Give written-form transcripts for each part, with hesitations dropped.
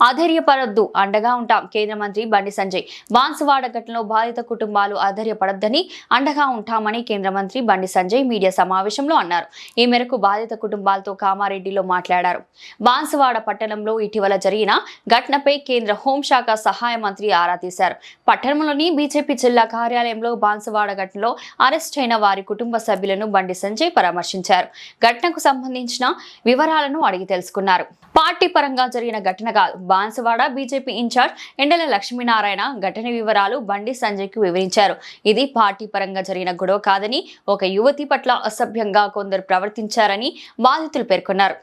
ఆధైర్యపడొద్దు, అండగా ఉంటాం. కేంద్ర మంత్రి బండి సంజయ్ బాన్సువాడ ఘటనలో బాధిత కుటుంబాలు ఆధైర్యపడొద్దని, అండగా ఉంటామని కేంద్ర మంత్రి బండి సంజయ్ మీడియా సమావేశంలో అన్నారు. ఈ మేరకు బాధిత కుటుంబాలతో కామారెడ్డిలో మాట్లాడారు. బాన్సువాడ పట్టణంలో ఇటీవల జరిగిన ఘటనపై కేంద్ర హోంశాఖ సహాయ మంత్రి ఆరా తీశారు. పట్టణంలోని బీజేపీ జిల్లా కార్యాలయంలో బాన్సువాడ ఘటనలో అరెస్ట్ అయిన వారి కుటుంబ సభ్యులను బండి సంజయ్ పరామర్శించారు. ఘటనకు సంబంధించిన వివరాలను అడిగి తెలుసుకున్నారు. పార్టీ పరంగా జరిగిన ఘటన కాదు. బాన్సువాడ బీజేపీ ఇన్ఛార్జ్ ఎండల లక్ష్మీనారాయణ ఘటన వివరాలు బండి సంజయ్ కు వివరించారు. ఇది పార్టీ పరంగా జరిగిన గొడవ కాదని, ఒక యువతి పట్ల అసభ్యంగా కొందరు ప్రవర్తించారని బాధితులు పేర్కొన్నారు.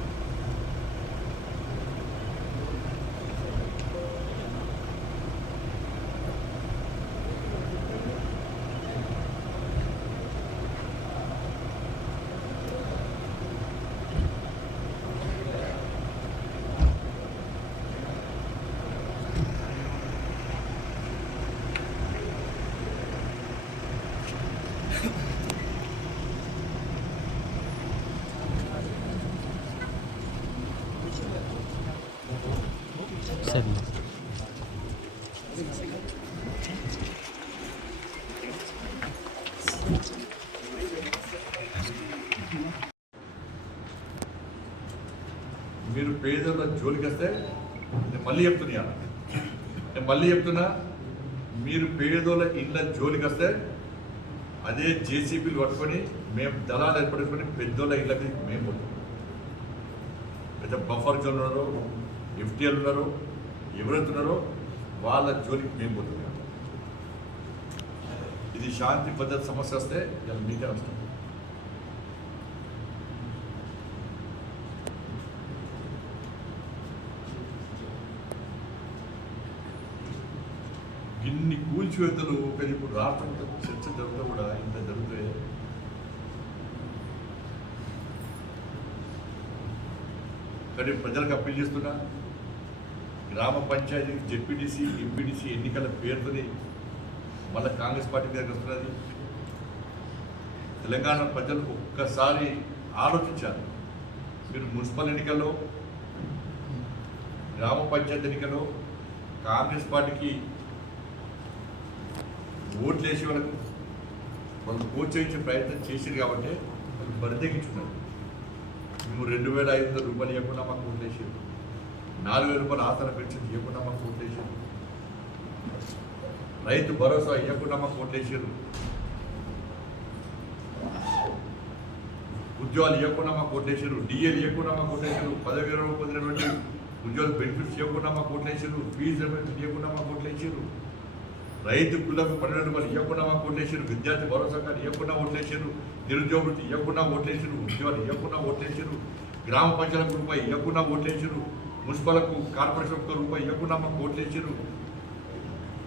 మీరు పేదల జోలికి వస్తే నేను మళ్ళీ చెప్తున్నా, మీరు పేదోళ్ళ ఇళ్ళ జోలికి వస్తే అదే జేసీబీలు పట్టుకొని మేము దళాలు ఏర్పడుకొని పెద్దోళ్ళ ఇళ్ళకి మేము పోతాం. పెద్ద బఫర్ జోన్ ఉన్నారో, ఎఫ్టీఎల్ ఉన్నారో, ఎవరైతే ఉన్నారో వాళ్ళ జోలికి మేము పోతాం. ఇది శాంతి భద్రత సమస్య వస్తే ఇలా మీకే వస్తాం. ఇన్ని కూల్చివేతలు కానీ ఇప్పుడు రాష్ట్రంతో చర్చ జరుగుతూ కూడా ఇంత జరుగుతాయి. కానీ ప్రజలకు అప్పీల్ చేస్తున్నా, గ్రామ పంచాయతీ జెడ్పీటీసీ ఎంపీటీసీ ఎన్నికల పేరుతోని మళ్ళీ కాంగ్రెస్ పార్టీ దగ్గరికి వస్తున్నది. తెలంగాణ ప్రజలు ఒక్కసారి ఆలోచించారు. మీరు మున్సిపల్ ఎన్నికల్లో, గ్రామ పంచాయతీ ఎన్నికల్లో కాంగ్రెస్ పార్టీకి ఓట్లు వేసే వాళ్ళు ప్రోత్సహించే ప్రయత్నం చేశారు కాబట్టి వాళ్ళు బరిదెగించుకున్నారు. మేము 2,500 రూపాయలు ఇవ్వకుండా మాకు ఓట్లు వేసారు, 4,000 రూపాయలు ఆసన పెన్షన్ ఇవ్వకుండా మాకు ఓట్లు వేసారు, రైతు భరోసా ఇవ్వకుండా మాకు ఓట్లు వేసారు, ఉద్యోగాలు ఇవ్వకుండా మాకు ఓట్లు వేసారు, డిఏలు ఇవ్వకుండా మాకు ఓట్లు వేసారు, 10,000 రూపాయలు పొందినటువంటి ఉద్యోగ బెనిఫిట్స్ ఇవ్వకుండా మాకు ఓట్లు వేసారు, ఫీజు రిమెంట్ ఇవ్వకుండా మాకు ఓట్లు వేసారు, రైతు కులకు 12 రూపాయలు ఇవ్వకుండా మాకు ఓట్లేసారు, విద్యార్థి భరోసా కార్డు ఇవ్వకుండా ఓట్లేసారు, నిరుద్యోగ ఇవ్వకుండా ఓట్లేసారు, ఉద్యోగాలు ఇవ్వకుండా ఓట్లేసారు, గ్రామ పంచాయతీలకు రూపాయి ఇవ్వకుండా ఓట్లేసారు, మున్సిపల్కు కార్పొరేషన్ ఒక్క రూపాయి ఇవ్వకుండా మాకు ఓట్లేసారు.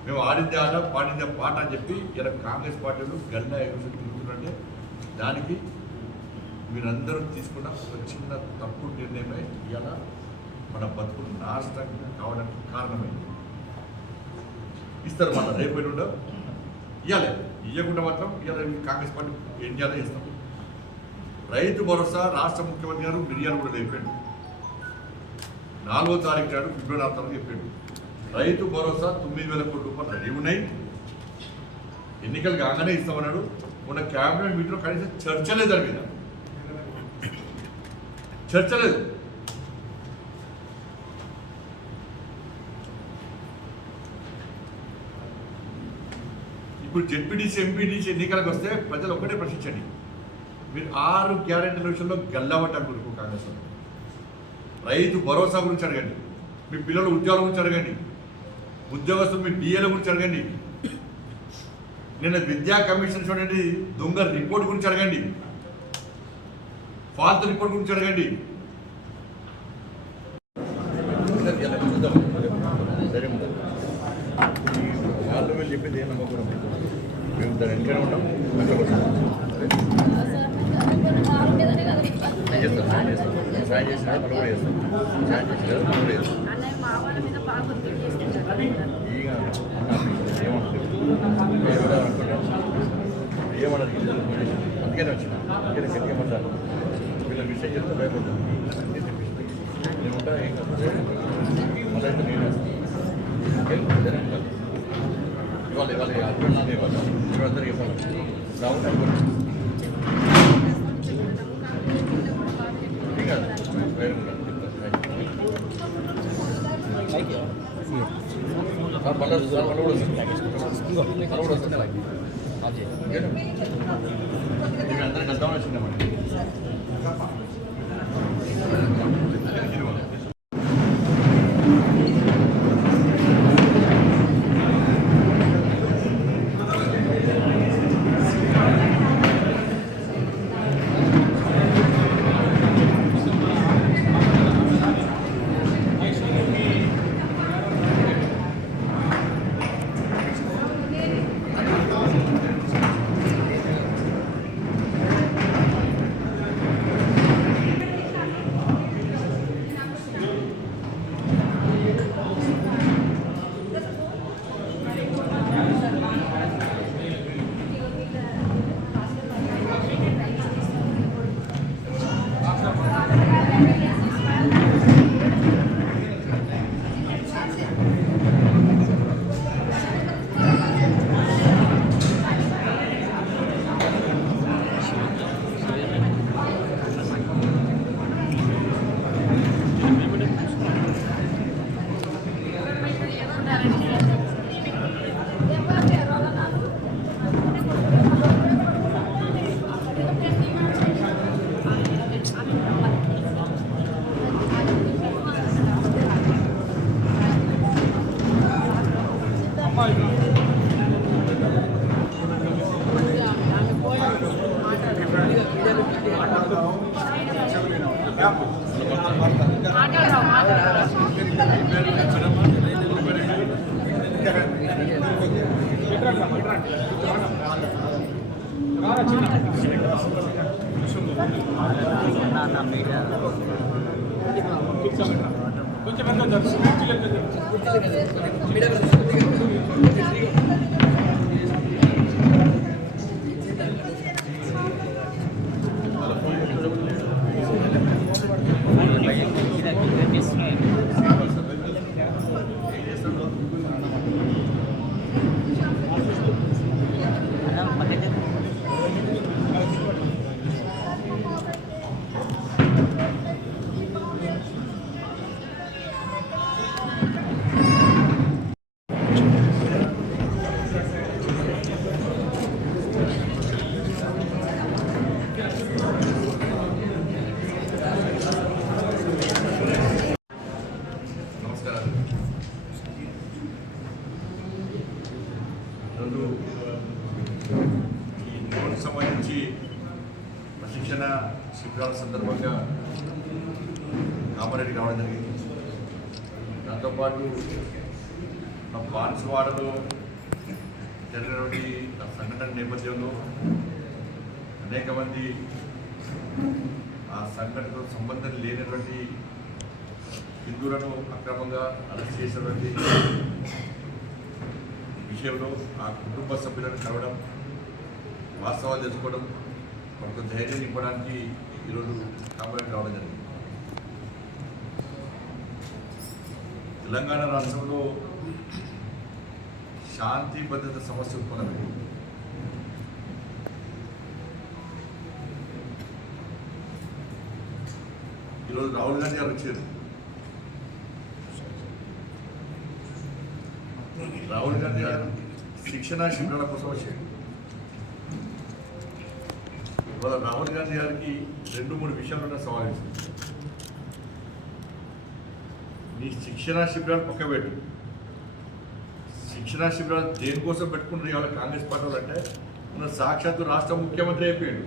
మేము ఆడిందే ఆట పాడిందే పాట అని చెప్పి ఇలా కాంగ్రెస్ పార్టీలు గల్లా ఎగురు తిరుగుతుంటే దానికి మీరందరూ తీసుకున్న ఒక చిన్న తప్పుడు నిర్ణయమే ఇలా మన బతుకులు నాశనం కావడానికి కారణమైంది. ఇస్తారు మన రేపు ఉండవు ఇవ్వాలి, ఇవ్వకుండా మాత్రం ఇవాళ కాంగ్రెస్ పార్టీ ఏం చేయాలో ఇస్తాం. రైతు భరోసా రాష్ట్ర ముఖ్యమంత్రి గారు మిర్యాలు కూడా చెప్పాడు, 4వ తారీఖు నాడు ఫిబ్రవరి 4వ తారీఖు చెప్పాడు. రైతు భరోసా 9,000 కోట్ల రూపాయలు రెడీ ఉన్నాయి, ఎన్నికలు కాగానే ఇస్తామన్నాడు. మొన్న క్యాబినెట్ మీటింగ్లో కనీసం చర్చ లేదు, దాని మీద చర్చ లేదు. ఇప్పుడు జెడ్పీటీసీ ఎంపీటీసీ ఎన్నికలకు వస్తే ప్రజలు ఒక్కటే ప్రశ్నించండి, మీరు 6 గ్యారెంటీల విషయంలో గల్లవట గురుకు కాంగ్రెస్ రైతు భరోసా గురించి అడగండి, మీ పిల్లల ఉద్యోగాల గురించి అడగండి, ఉద్యోగస్తులు మీ డిఏల గురించి అడగండి, నిన్న విద్యా కమిషన్ చూడండి దొంగ రిపోర్ట్ గురించి అడగండి, ఫాల్తు రిపోర్ట్ గురించి అడగండి. సరే వాళ్ళు వీళ్ళు చెప్పేది ఏం నమ్మకూడదు, మేము దాని వెంటనే ఉంటాం. సాయం చేసిన వాళ్ళు కూడా చేస్తాం, సాయం చేసిన వాళ్ళు కూడా చేస్తాం. ఏమన్నారు అందుకనే వచ్చిన, అందుకనే గట్టిగా మాట్లాడాలి. వీళ్ళ విషయం చెప్తే భయపడుతుంది. నేను ఉంటా ఏం కాదు, మళ్ళీ ఇవాళ అర్జున్ నాన్న ఇవ్వాలి అందరూ ఇవ్వాలి రావుతారు వేరే అందరికి అర్థం వచ్చిందన్నమాట. సంబంధించి ప్రశిక్షణ శిబిరాల సందర్భంగా కామారెడ్డి రావడం జరిగింది. దాంతోపాటు బాన్సువాడలో జరిగినటువంటి సంఘటన నేపథ్యంలో అనేక మంది ఆ సంఘటనతో సంబంధం లేనటువంటి హిందువులను అక్రమంగా అరెస్ట్ చేసినటువంటి విషయంలో ఆ కుటుంబ సభ్యులను కలవడం, వాస్తవాలు తెలుసుకోవడం, కొంత ధైర్యం నింపడానికి ఈరోజు కామారెడ్డి రావడం జరిగింది. తెలంగాణ రాష్ట్రంలో శాంతి భద్రత సమస్య ఉత్పన్నమైంది. ఈరోజు రాహుల్ గాంధీ గారు వచ్చారు. రాహుల్ గాంధీ గారు శిక్షణ శిబిరాల కోసం వచ్చారు. ఇవాళ రాహుల్ గాంధీ గారికి 2-3 విషయాలు సవాల్ ఇస్తుంది. నీ శిక్షణ శిబిరాలు పక్క పెట్టు. శిక్షణ శిబిరాలు దేనికోసం పెట్టుకుంటారు ఇవాళ కాంగ్రెస్ పార్టీ అంటే మన సాక్షాత్తు రాష్ట్ర ముఖ్యమంత్రి అయిపోయాడు.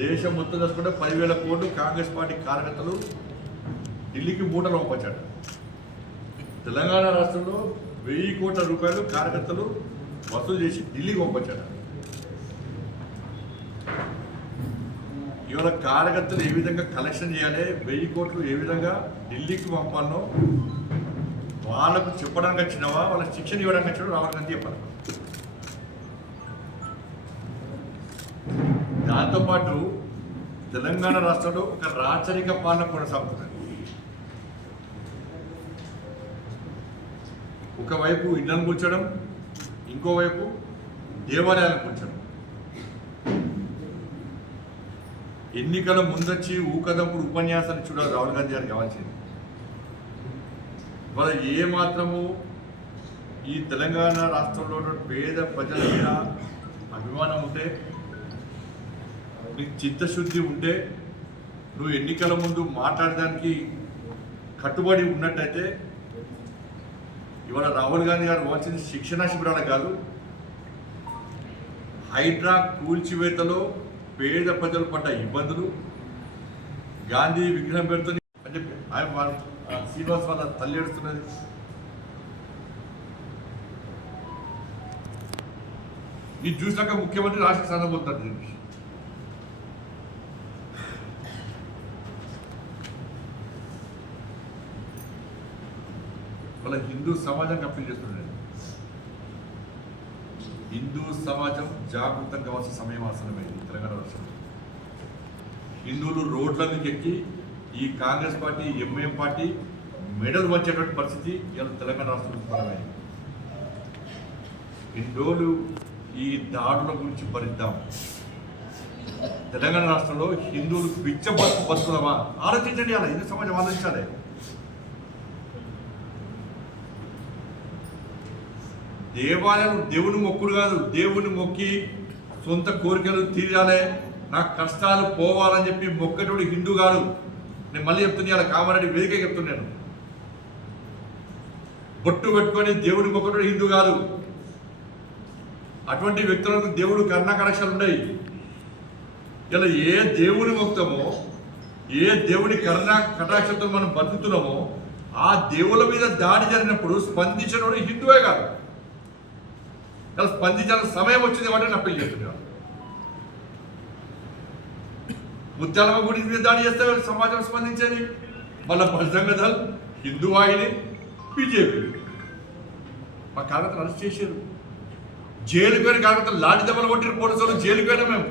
దేశం మొత్తం చూసుకుంటే 10,000 కోట్లు కాంగ్రెస్ పార్టీ కార్యకర్తలు ఢిల్లీకి మూటలు పంపించాడు. తెలంగాణ రాష్ట్రంలో 1000 కోట్ల రూపాయలు కార్యకర్తలు వసూలు చేసి ఢిల్లీకి పంపించాడు. ఇవాళ కార్యకర్తలు ఏ విధంగా కలెక్షన్ చేయాలి, 1000 కోట్లు ఏ విధంగా ఢిల్లీకి పంపాలనో వాళ్ళకు చెప్పడానికి వచ్చినవా, వాళ్ళకి శిక్షణ ఇవ్వడానికి వచ్చినా రాహుల్ గాంధీ చెప్పాలి. దాంతోపాటు తెలంగాణ రాష్ట్రంలో ఒక రాచరిక పాలన కొనసాగుతుంది. ఒకవైపు ఇళ్లను కూర్చోడం, ఇంకోవైపు దేవాలయాలను కూర్చోడం. ఎన్నికల ముందొచ్చి ఊకదంపుడు ఉపన్యాసాన్ని చూడాలి రాహుల్ గాంధీ గారికి కావాల్సింది. ఇవాళ ఏ మాత్రము ఈ తెలంగాణ రాష్ట్రంలో పేద ప్రజల మీద అభిమానం ఉంటే, నీకు చిత్తశుద్ధి ఉంటే, నువ్వు ఎన్నికల ముందు మాట్లాడడానికి కట్టుబడి ఉన్నట్టయితే ఇవాళ రాహుల్ గాంధీ గారు వచ్చింది శిక్షణా శిబిరాలు కాదు, హైడ్రా కూల్చివేతలో పేద ప్రజలు పడ్డ ఇబ్బందులు, గాంధీ విగ్రహం పెడుతుంది అని చెప్పి ఆయన శ్రీనివాస్ వాళ్ళ తల్లి ఏడుస్తున్నది. ఇది చూసినాక ముఖ్యమంత్రి రాష్ట్ర సాధపోతాడు. దీనికి వాళ్ళ హిందూ సమాజానికి అప్పీల్ చేస్తున్నాడు. హిందూ సమాజం జాగృతం కావాల్సిన సమయం ఆసనమైంది. తెలంగాణ రాష్ట్రంలో హిందువులు రోడ్ల మీద ఎక్కి ఈ కాంగ్రెస్ పార్టీ, ఎంఐఎం పార్టీ మెడలు వచ్చేటువంటి పరిస్థితి ఇలా తెలంగాణ రాష్ట్రంలో పరమైంది. ఇన్ని రోజులు ఈ దాడుల గురించి భరిద్దాం. తెలంగాణ రాష్ట్రంలో హిందువులు పిచ్చ బతుకుదామా? ఆలోచించండి. అలా హిందూ సమాజం ఆలోచించాలి. దేవాలయం దేవుని మొక్కుడు కాదు, దేవుని మొక్కి సొంత కోరికలు తీరాలి, నా కష్టాలు పోవాలని చెప్పి మొక్కటోడు హిందూ కాదు. నేను మళ్ళీ చెప్తున్నా, అలా కామారెడ్డి వేదిక చెప్తున్నాను. బొట్టు పెట్టుకొని దేవుని మొక్కటోడు హిందూ కాదు. అటువంటి వ్యక్తులకు దేవుడు కరుణా కటాక్షాలు ఉన్నాయి. ఇలా ఏ దేవుని మొక్తామో, ఏ దేవుని కరుణా కటాక్షంతో మనం బతుకుతున్నామో, ఆ దేవుల మీద దాడి జరిగినప్పుడు స్పందించినోడు హిందువే కాదు. ఇలా స్పందించాల్సిన సమయం వచ్చింది కాబట్టి అప్పీల్ చేస్తున్నాను. ముత్యాలమ్మ గుడి మీద దాడి చేస్తే సమాజం స్పందించేది. మళ్ళీ బజరంగ దళ్, హిందూ వాహిని, బీజేపీ మా కార్యకర్తలు అరెస్ట్ చేశారు. జైలుకి పోయిన కార్యకర్తలు లాఠీ దెబ్బలు కొట్టిన పోలీసులు జైలుకి పోయినా. మేము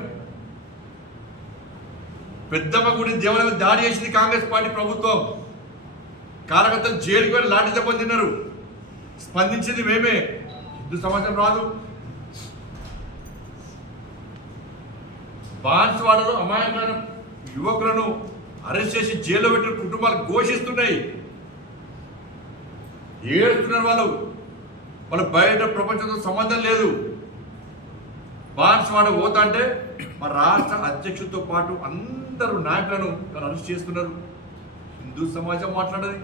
పెద్దమ్మ గుడి దేవాలయం దాడి చేసింది కాంగ్రెస్ పార్టీ ప్రభుత్వం. కార్యకర్తలు జైలుకి పోయిన లాఠీ దెబ్బలు తిన్నారు. స్పందించింది మేమే. హిందూ సమాజం రాదు. బాన్స్వాడలో అమాయకమైన యువకులను అరెస్ట్ చేసి జైల్లో పెట్టిన కుటుంబాలు ఘోషిస్తున్నాయి, ఏడుస్తున్నారు. వాళ్ళు బయట ప్రపంచంతో సంబంధం లేదు. బాన్స్వాడ పోతా అంటే మా రాష్ట్ర అధ్యక్షుడితో పాటు అందరూ నాయకులను అరెస్ట్ చేస్తున్నారు. హిందూ సమాజం మాట్లాడేది.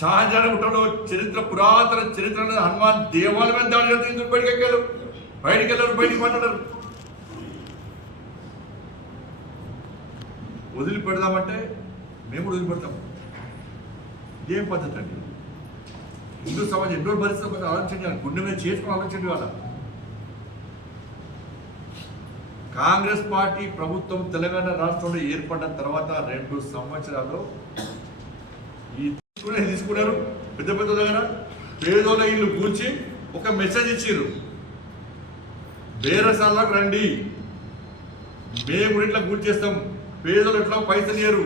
షాజహాన్పురంలో చరిత్ర, పురాతన చరిత్ర, హనుమాన్ దేవాలయం దాడి చేస్తే బయటికి వెళ్ళారు, బయటికి మాట్లాడారు. వదిలిపెడదామంటే మేము కూడా వదిలిపెడతాం. ఇదేం పద్ధతి అండి? హిందూ సమాజం ఎన్నో పరిస్థితులు ఆలోచించాలి, గుండె మీద చేసుకుని ఆలోచించండి. వాళ్ళ కాంగ్రెస్ పార్టీ ప్రభుత్వం తెలంగాణ రాష్ట్రంలో ఏర్పడిన తర్వాత 2 సంవత్సరాల్లో ఈ తీసుకున్నారు. పెద్ద పెద్ద దగ్గర పేదోళ్ళ ఇల్లు కూల్చి ఒక మెసేజ్ ఇచ్చారు, బేరసాలకు రండి, మేము ఇట్లా కూల్చేస్తాం. పేదలు ఎట్లా పైసలు ఇయ్యరు,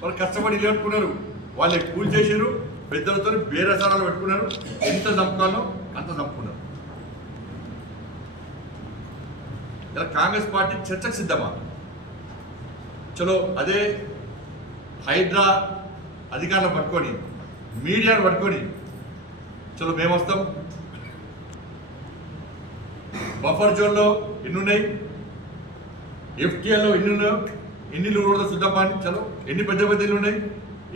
వాళ్ళు కష్టపడి ఇల్లు కట్టుకున్నారు. వాళ్ళు కూల్చేసారు. పెద్దలతో బేరసారాలు పెట్టుకున్నారు. ఎంత చంపుతానో అంత చంపుకున్నారు. ఇలా కాంగ్రెస్ పార్టీ చర్చకు సిద్ధమా? చలో అదే హైడ్రా అధికారులను పట్టుకొని, మీడియాను పట్టుకొని, చలో మేము వస్తాం. బఫర్ జోన్లో ఎన్ని ఉన్నాయి, ఎఫ్టీఎల్లో ఎన్ని ఉన్నాయో, ఎన్ని కూడా చూద్దామా అని. చలో ఎన్ని పెద్ద పెద్ద ఇల్లు ఉన్నాయి,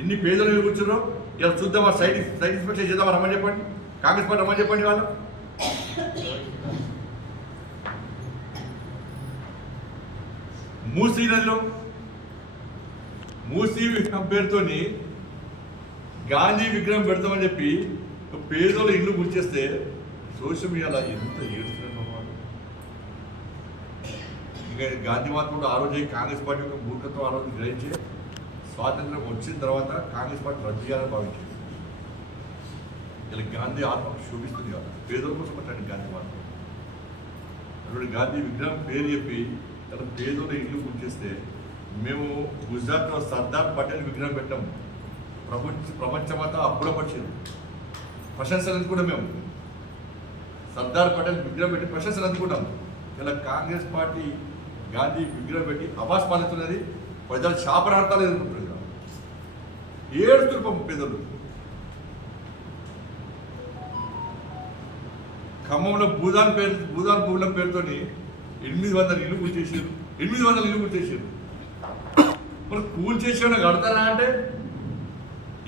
ఎన్ని పేదలు కూర్చున్నారో ఇలా చూద్దామా. సైడ్ ఇన్స్పెక్షన్ చేద్దామా, రమ్మని చెప్పండి. కాంగ్రెస్ పార్టీ రమ్మని చెప్పండి. వాళ్ళు మూసీ నదిలో మూసీ పేరుతోని గాంధీ విగ్రహం పెడతామని చెప్పి పేదోళ్ళు ఇల్లు గుర్చేస్తే సోషల్ మీడియాలో ఎంత ఏడుస్తున్నారు వాళ్ళు. ఇంకా గాంధీ మహాత్ముడు ఆ రోజు కాంగ్రెస్ పార్టీ యొక్క మూర్ఖత్వం ఆ రోజు గ్రహించి స్వాతంత్రం వచ్చిన తర్వాత కాంగ్రెస్ పార్టీ రద్దు చేయాలని భావించింది. ఇలా గాంధీ ఆత్మకు శోభిస్తుంది కదా, పేదల కోసం పట్టాడు గాంధీ మహాత్ముడు. అటువంటి గాంధీ విగ్రహం పేరు చెప్పి ఇలా పేదోళ్ళ ఇల్లు గుర్చేస్తే మేము గుజరాత్లో సర్దార్ పటేల్ విగ్రహం పెట్టాము. ప్రపంచమంతా అప్పుడపరిచింది ప్రశంసలు అందుకుంటాం మేము. సర్దార్ పటేల్ విగ్రహం పెట్టి ప్రశంసలు అందుకుంటాం. ఇలా కాంగ్రెస్ పార్టీ గాంధీ విగ్రహం పెట్టి అబాస్ పాలిస్తున్నది, ప్రజలు శాపనార్థాలు ఎదుర్కొంటున్నారు. ఏడుతురు పేదలు. ఖమ్మంలో భూదాన్ భూముల పేరుతో 800 ఇల్లు కూల్చేసారు. 800 ఇల్లు కూల్చేసారు. మరి కూల్చేసేమైనా కడతారా అంటే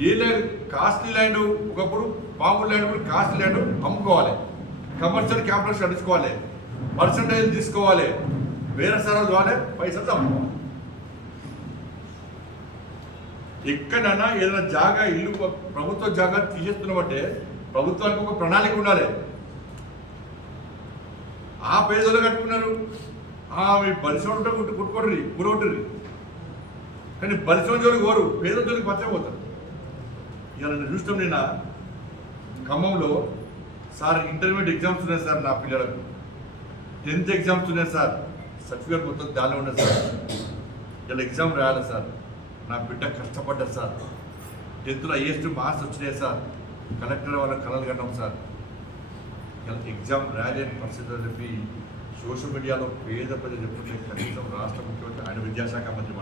ఏ ల్యాండ్ కాస్ట్లీ ల్యాండ్, ఒకప్పుడు మామూలు ల్యాండ్ కూడా కాస్ట్లీ ల్యాండ్ అమ్ముకోవాలి, కమర్షియల్ క్యాంపస్ కట్టించుకోవాలి, పర్సంటేజ్ తీసుకోవాలి, వేరే సరాలు కావాలి, పైసలు అమ్ముకోవాలి. ఎక్కడైనా ఏదైనా జాగా ఇల్లు ప్రభుత్వ జాగా తీసేస్తున్నట్టే ప్రభుత్వానికి ఒక ప్రణాళిక ఉండాలి. ఆ పేదలు కట్టుకున్నారు, మీ బలిసం ఉంటే కుట్టుకోండి కూరొంటారు, కానీ బలిసం జోలికి కోరు, పేద జోలికి పచ్చపోతారు. ఇవాళ నేను చూస్తాం, నిన్న ఖమ్మంలో సార్ ఇంటర్మీడియట్ ఎగ్జామ్స్ ఉన్నాయి సార్, నా పిల్లలకు 10th ఎగ్జామ్స్ ఉన్నాయి సార్, సర్టిఫికేట్ మొత్తం దానిలో ఉన్నది సార్, ఇలా ఎగ్జామ్ రాయాలి సార్, నా బిడ్డ కష్టపడ్డారు సార్, 10th హైయెస్ట్ మార్క్స్ వచ్చినాయి సార్, కలెక్టర్ వాళ్ళ కళలు కట్టాం సార్, ఇలా ఎగ్జామ్ రాయలేని పరిస్థితులు చెప్పి సోషల్ మీడియాలో పేద ప్రజలు చెప్తుంటే కనీసం రాష్ట్ర ముఖ్యమంత్రి ఆయన విద్యాశాఖ మంత్రి